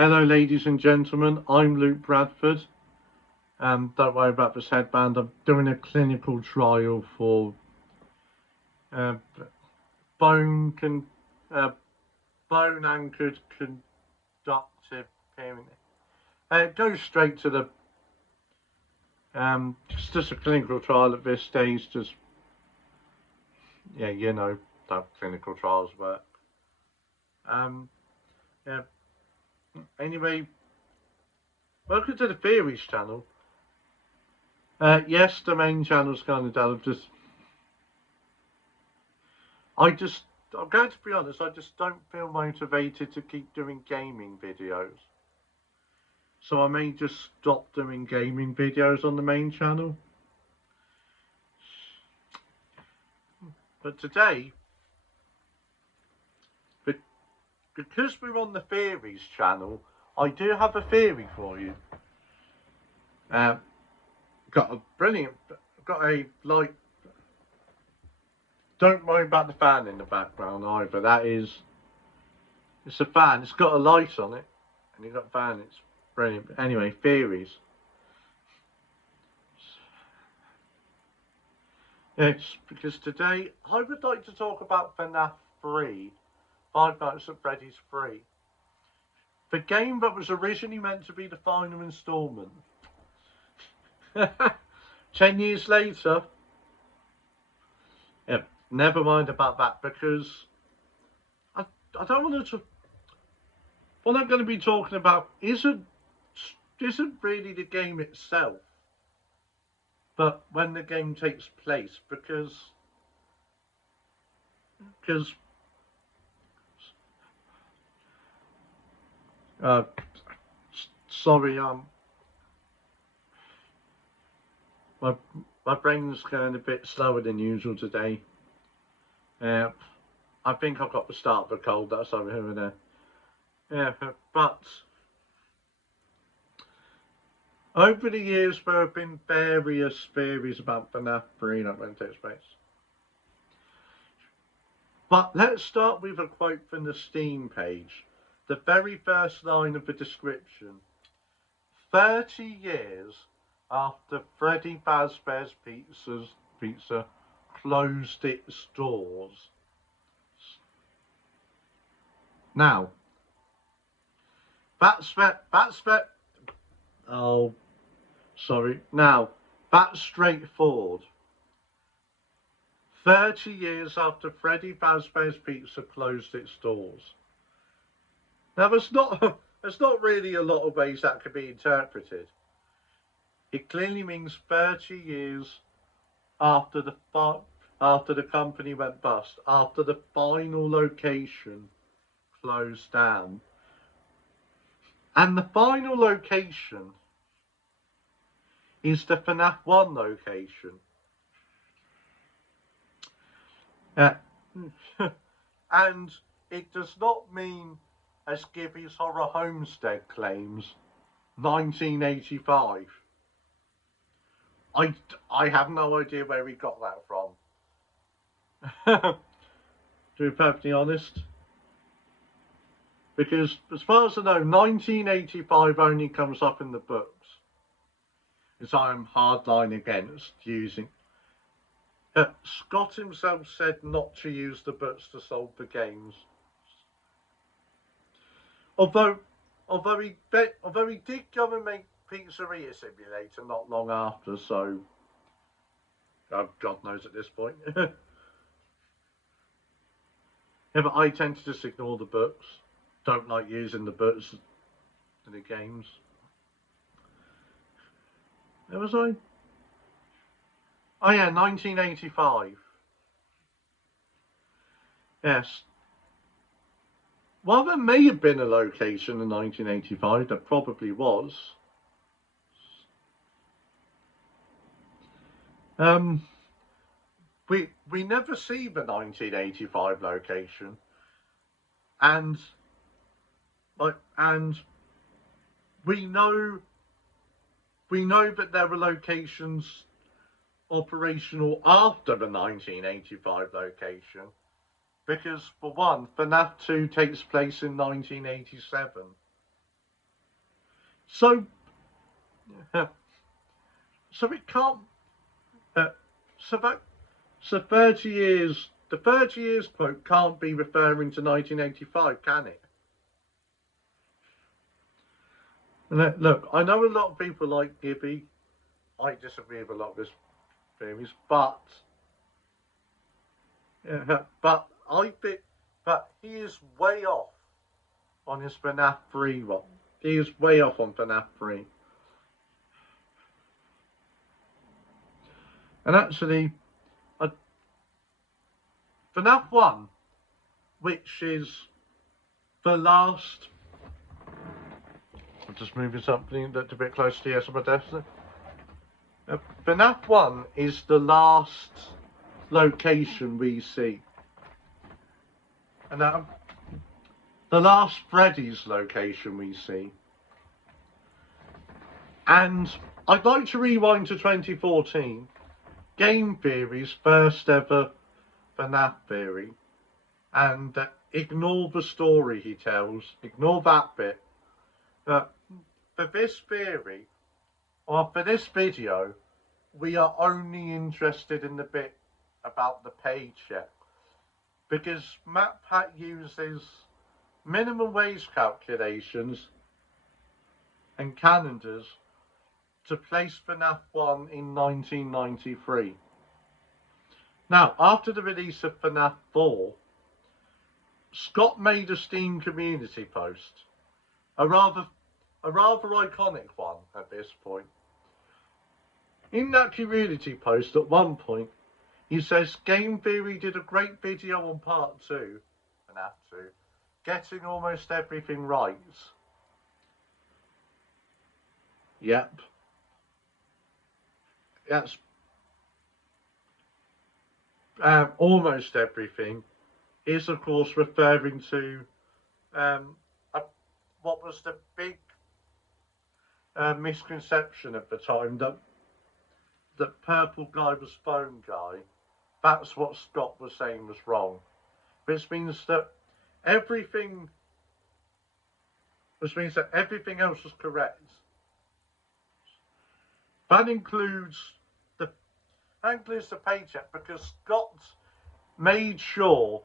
Hello ladies and gentlemen, I'm Luke Bradford. Don't worry about this headband, I'm doing a clinical trial for uh, bone con bone anchored conductive hearing. It goes straight to the just a clinical trial at this stage, just yeah, you know how clinical trials work. Um yeah. Anyway, welcome to the Theories channel. Yes, the main channel's kind of dull. I'm going to be honest, I just don't feel motivated to keep doing gaming videos. So I may just stop doing gaming videos on the main channel. But today, because we're on the Theories channel, I do have a theory for you. Got a brilliant, got a, like, don't worry about the fan in the background either. It's a fan, it's got a light on it, and you've got a fan, it's brilliant. Anyway, theories. Yes, because today I would like to talk about FNaF 3, Five Nights at Freddy's 3. The game that was originally meant to be the final installment. 10 years later, yeah, never mind about that, because I don't want to. What I'm going to be talking about isn't really the game itself, but when the game takes place, because uh, sorry, my my brain's going a bit slower than usual today. I think I've got the start of a cold, that's over here and there. Yeah, but over the years there have been various theories about FNaF 3 that went into space. But let's start with a quote from the Steam page. The very first line of the description. 30 years after Freddy Fazbear's Pizza closed its doors. Now, that's oh, sorry. Now, that's straightforward. 30 years after Freddy Fazbear's Pizza closed its doors. Now, there's not really a lot of ways that could be interpreted. It clearly means 30 years after the company went bust, after the final location closed down. And the final location is the FNaF 1 location. And it does not mean, as Gibby's Horror Homestead claims, 1985. I have no idea where he got that from. To be perfectly honest. Because as far as I know, 1985 only comes up in the books. As I'm hardline against using. Scott himself said not to use the books to solve the games. Although he did go and make Pizzeria Simulator not long after, so God knows at this point. Yeah, but I tend to just ignore the books. Don't like using the books in the games. Where was I? Oh yeah, 1985. Yes. Well, there may have been a location in 1985. There probably was. We never see the 1985 location, and we know that there were locations operational after the 1985 location, because for one, FNaF 2 takes place in 1987. So, so it can't. Uh, so that so 30 years. The 30 years quote can't be referring to 1985, can it? Look, I know a lot of people like Gibby. I disagree with a lot of his theories, but I think, but he is way off on his FNaF 3 one. He is way off on FNaF 3. And actually, FNaF 1, which is the last. I'm just moving something that's a bit close to the edge of my desk. FNaF 1 is the last location we see. And the last Freddy's location we see. And I'd like to rewind to 2014, Game Theory's first ever FNaF theory, and ignore the story he tells, ignore that bit. For this theory, or for this video, we are only interested in the bit about the paycheck, because MatPat uses minimum wage calculations and calendars to place FNaF 1 in 1993. Now, after the release of FNaF 4, Scott made a Steam community post, a rather iconic one at this point. In that community post, at one point, he says, Game Theory did a great video on part 2, FNaF 2, getting almost everything right. Yep. That's almost everything is, of course, referring to what was the big misconception at the time, that purple guy was phone guy. That's what Scott was saying was wrong. Which means that everything else was correct. That includes the paycheck, because Scott made sure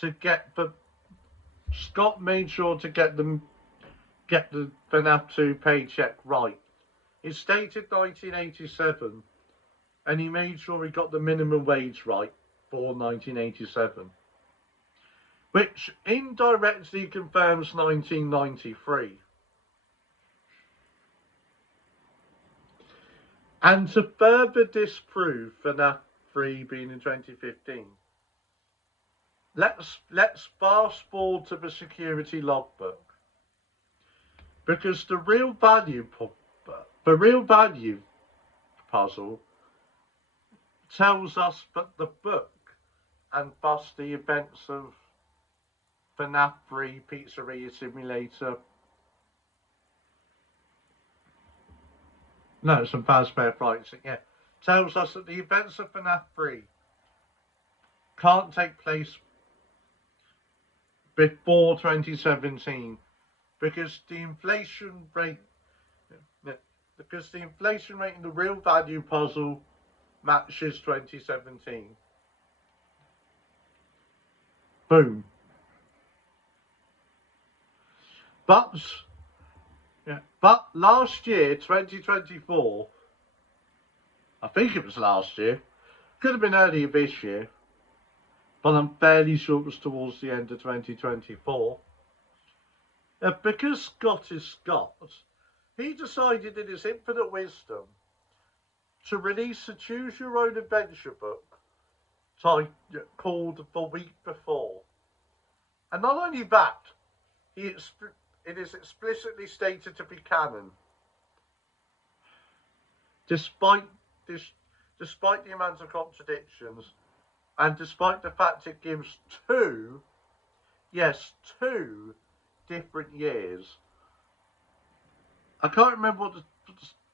to get the FNaF 2 paycheck right. It stated 1987, and he made sure he got the minimum wage right for 1987, which indirectly confirms 1993. And to further disprove FNaF 3 being in 2015, let's fast forward to the security logbook, because the real value puzzle tells us that the book, and thus the events of FNaF 3 Pizzeria Simulator, no, some Fazbear Frights, yeah, tells us that the events of FNaF 3 can't take place before 2017, because the inflation rate in the real value puzzle matches 2017. Boom. But last year, 2024, I think it was last year, could have been earlier this year, but I'm fairly sure it was towards the end of 2024. Because Scott is Scott, he decided in his infinite wisdom to release a Choose Your Own Adventure book called The Week Before. And not only that, it is explicitly stated to be canon. Despite the amount of contradictions, and despite the fact it gives two different years. I can't remember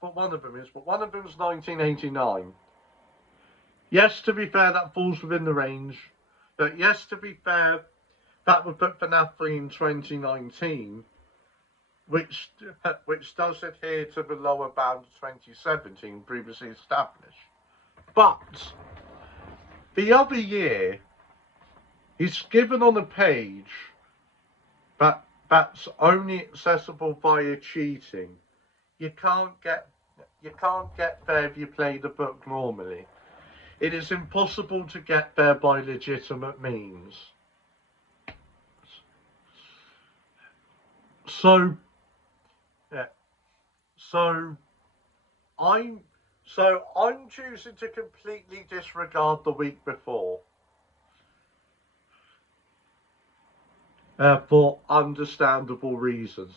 what one of them is, but one of them is 1989. Yes, to be fair, that falls within the range. But yes, to be fair, that would put FNaF 3 in 2019. which does adhere to the lower bound of 2017 previously established. But the other year is given on a page that's only accessible via cheating. You can't get there if you play the book normally. It is impossible to get there by legitimate means. So, yeah, so I'm choosing to completely disregard the week before for understandable reasons.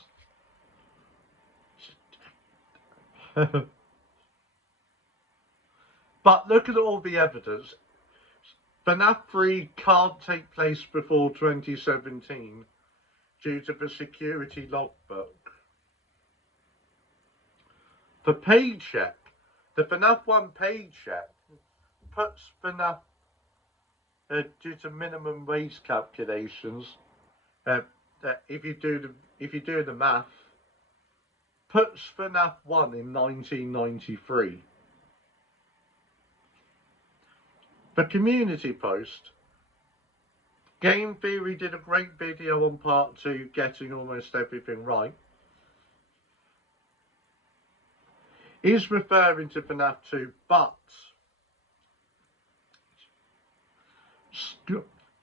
But look at all the evidence. FNaF 3 can't take place before 2017 due to the security logbook. The paycheck, the FNaF 1 paycheck, puts FNaF, due to minimum wage calculations, if you do the math, puts FNaF 1 in 1993. The community post, Game Theory did a great video on part 2, getting almost everything right, is referring to FNaF 2,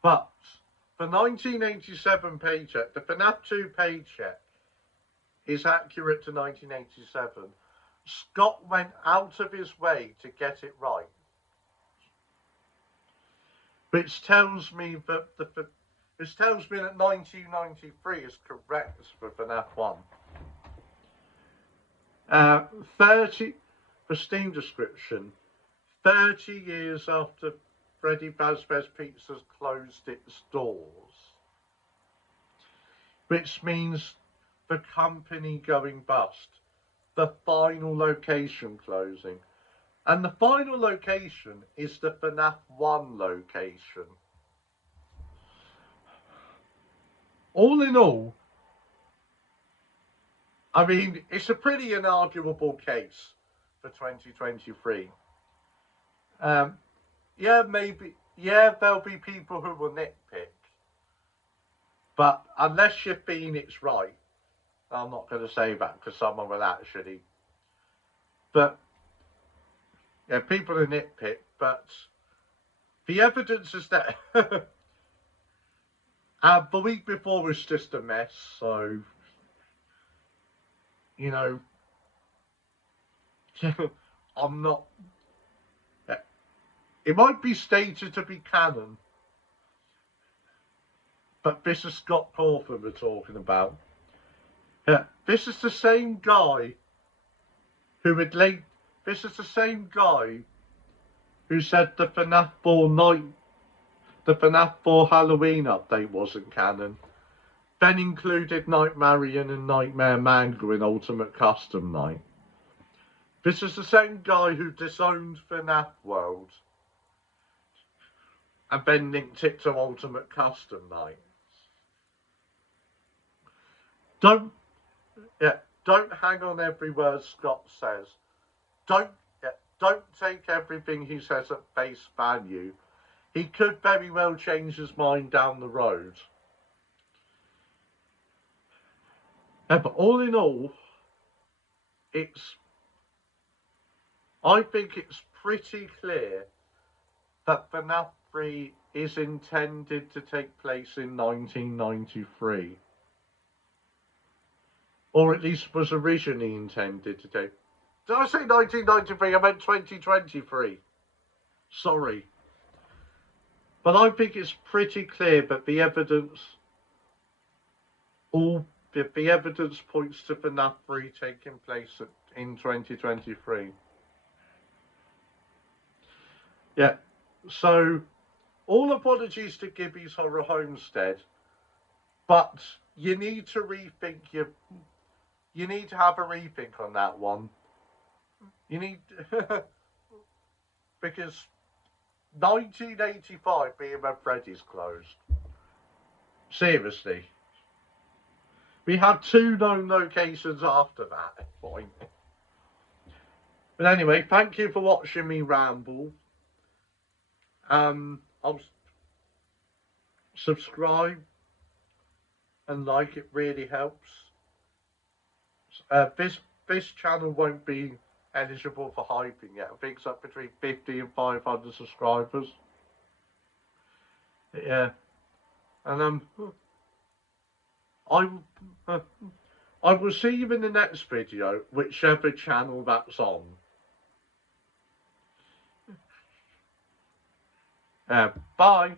but the 1987 paycheck, the FNaF 2 paycheck is accurate to 1987. Scott went out of his way to get it right, which tells me that 1993 is correct for FNaF 1. 30 for Steam description. 30 years after Freddy Fazbear's Pizza's closed its doors, which means the company going bust, the final location closing. And the final location is the FNaF 1 location. All in all, I mean, it's a pretty inarguable case for 2023. Yeah, there'll be people who will nitpick. But unless your Phoenix right, I'm not going to say that because someone will actually. But yeah, people will nitpick, but the evidence is there. The week before was just a mess, so you know, I'm not. It might be stated to be canon, but this is Scott Cawthon we're talking about. This is the same guy who would late. This is the same guy who said the FNaF 4 Halloween update wasn't canon, then included Night Marion and Nightmare Mangle in Ultimate Custom Night. This is the same guy who disowned FNaF World and then linked it to Ultimate Custom Night. Don't hang on every word Scott says. Don't take everything he says at face value. He could very well change his mind down the road. But all in all, I think it's pretty clear that FNaF 3 is intended to take place in 1993. Or at least was originally intended to take. Did I say 1993? I meant 2023. Sorry. But I think it's pretty clear that the evidence points to FNaF 3 taking place in 2023. Yeah. So, all apologies to Gibby's Horror Homestead, but you need to rethink you need to have a rethink on that one. You need because 1985 being when Freddy's closed. Seriously. We had 2 known locations after that point. But anyway, thank you for watching me ramble. I'll subscribe and like, it really helps. This channel won't be eligible for hyping yet. I think it's up between 50 and 500 subscribers. Yeah, and I will see you in the next video, whichever channel that's on. Bye.